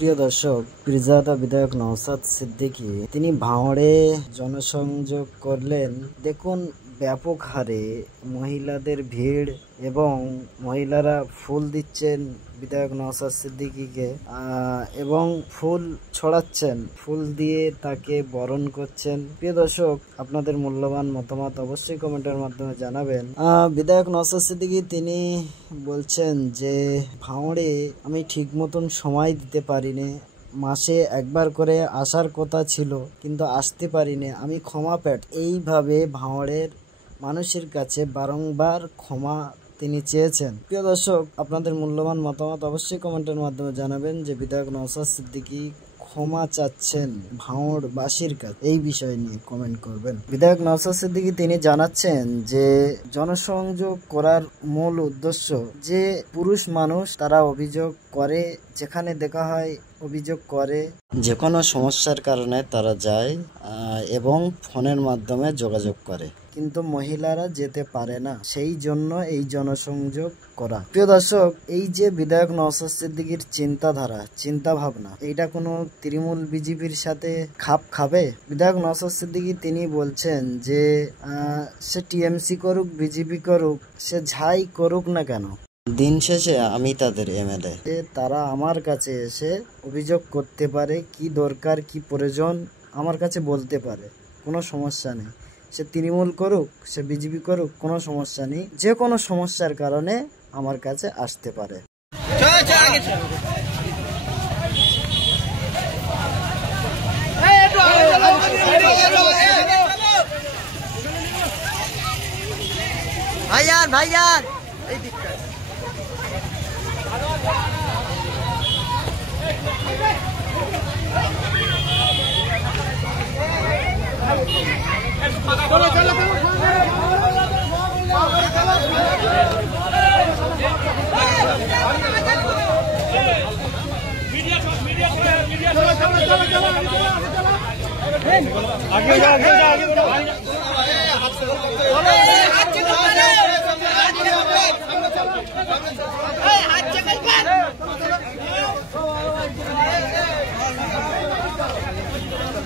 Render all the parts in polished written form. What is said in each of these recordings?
প্রিয় দর্শক, পীরজাদা বিধায়ক নওশাদ সিদ্দিকী তিনি ভাঙড়ে জনসংযোগ করলেন। দেখুন, ব্যাপক হারে মহিলাদের ভিড় এবং মহিলারা ফুল দিচ্ছেন বিধায়ক নওশাদ সিদ্দিকীকে এবং ফুল ছড়াচ্ছেন, ফুল দিয়ে তাকে বরণ করছেন। প্রিয় দর্শক, আপনাদের মূল্যবান মতামত অবশ্যই কমেন্টের মাধ্যমে জানাবেন। বিধায়ক নওশাদ সিদ্দিকী তিনি বলছেন যে ভাঙড়ে আমি ঠিক মতন সময় দিতে পারিনি, মাসে একবার করে আসার কথা ছিল কিন্তু আসতে পারিনি, আমি ক্ষমা প্রার্থী। এইভাবে ভাঙড়ের মানুষের কাছে বারংবার ক্ষমা তিনি চেয়েছেন। প্রিয় দর্শক, আপনাদের মূল্যবান মতামত অবশ্যই কমেন্টের মাধ্যমে জানাবেন যে বিধায়ক নওশাদ সিদ্দিকী ক্ষমা চাচ্ছেন ভাঙড়বাসীর কাছে, এই বিষয় নিয়ে কমেন্ট করবেন। বিধায়ক নওশাদ সিদ্দিকী তিনি জানাচ্ছেন যে জনসংযোগ করার মূল উদ্দেশ্য যে পুরুষ মানুষ তারা অভিযোগ করে, যেখানে দেখা হয় অভিযোগ করে, যে কোনো সমস্যার কারণে তারা যায় এবং ফোনের মাধ্যমে যোগাযোগ করে, কিন্তু মহিলারা যেতে পারে না, সেই জন্য এই জনসংযোগ করা। প্রিয় দর্শক, এই যে বিধায়ক নওশাদ সিদ্দিকীর চিন্তাধারা, চিন্তা ভাবনা, এইটা কোনো তৃণমূল বিজেপির সাথে খাপ খাবে? বিধায়ক নওশাদ সিদ্দিকী তিনি বলছেন যে সে টিএমসি করুক, বিজেপি করুক, সে যাই করুক না কেন, দিন শেষে আমি তাদের এমএলএ। তারা আমার কাছে এসে অভিযোগ করতে পারে, কি দরকার কি প্রয়োজন আমার কাছে বলতে পারে, কোনো সমস্যা নেই। সে তৃণমূল করুক, সে বিজেপি করুক, কোনো সমস্যা নেই। যে কোনো সমস্যার কারণে আমার কাছে আসতে পারে। ভাইয়ান ভাইয়ান এই দিকটা চলো চলো आगे जाओ आगे जाओ आगे जाओ हाथ चकल कर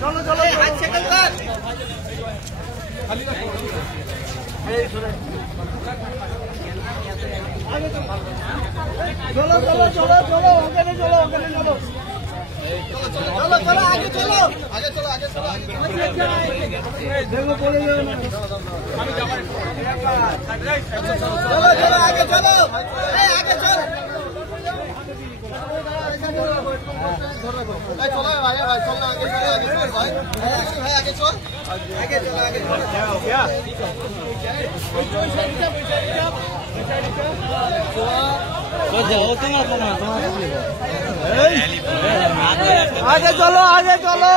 चलो चलो हाथ चकल कर चलो चलो चलो चलो आगे चलो आगे चलो चलो चलो आगे चलो आगे चलो आगे चलो देखो बोले चलो चलो आगे चलो आगे चलो चलो भाई भाई चलना आगे चलो आगे चल भाई भाई आगे चल आगे चलो आगे क्या हो गया तो जाओ तुम अपना आगे चलो आगे चलो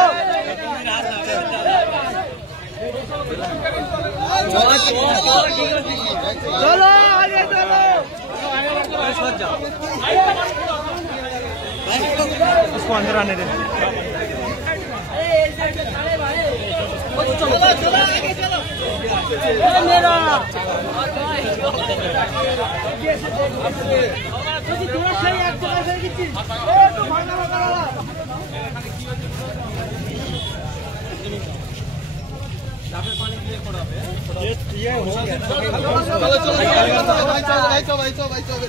चलो आगे चलो उसको अंदर आने दे चलो चलो आगे चलो मेरा ये हो गया चलो चलो भाई चलो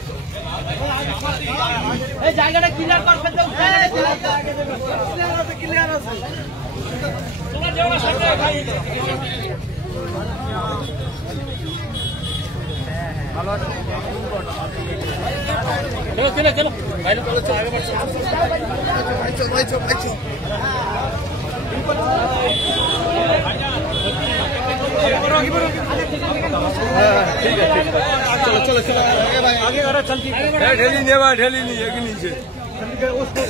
ए জায়গাটা ক্লিয়ার কর ফেলতে ক্লিয়ার আছে তোমরা যাও না সামনে ভাই ভালো আছে চলো চলো চলো ভাই চলো চলো আগে बढ़ो भाई चलो ठीक है चलो चलो चलो आगे भाई आगे चल ढेली नहीं भाई ढेली नहीं है कि नीचे उसको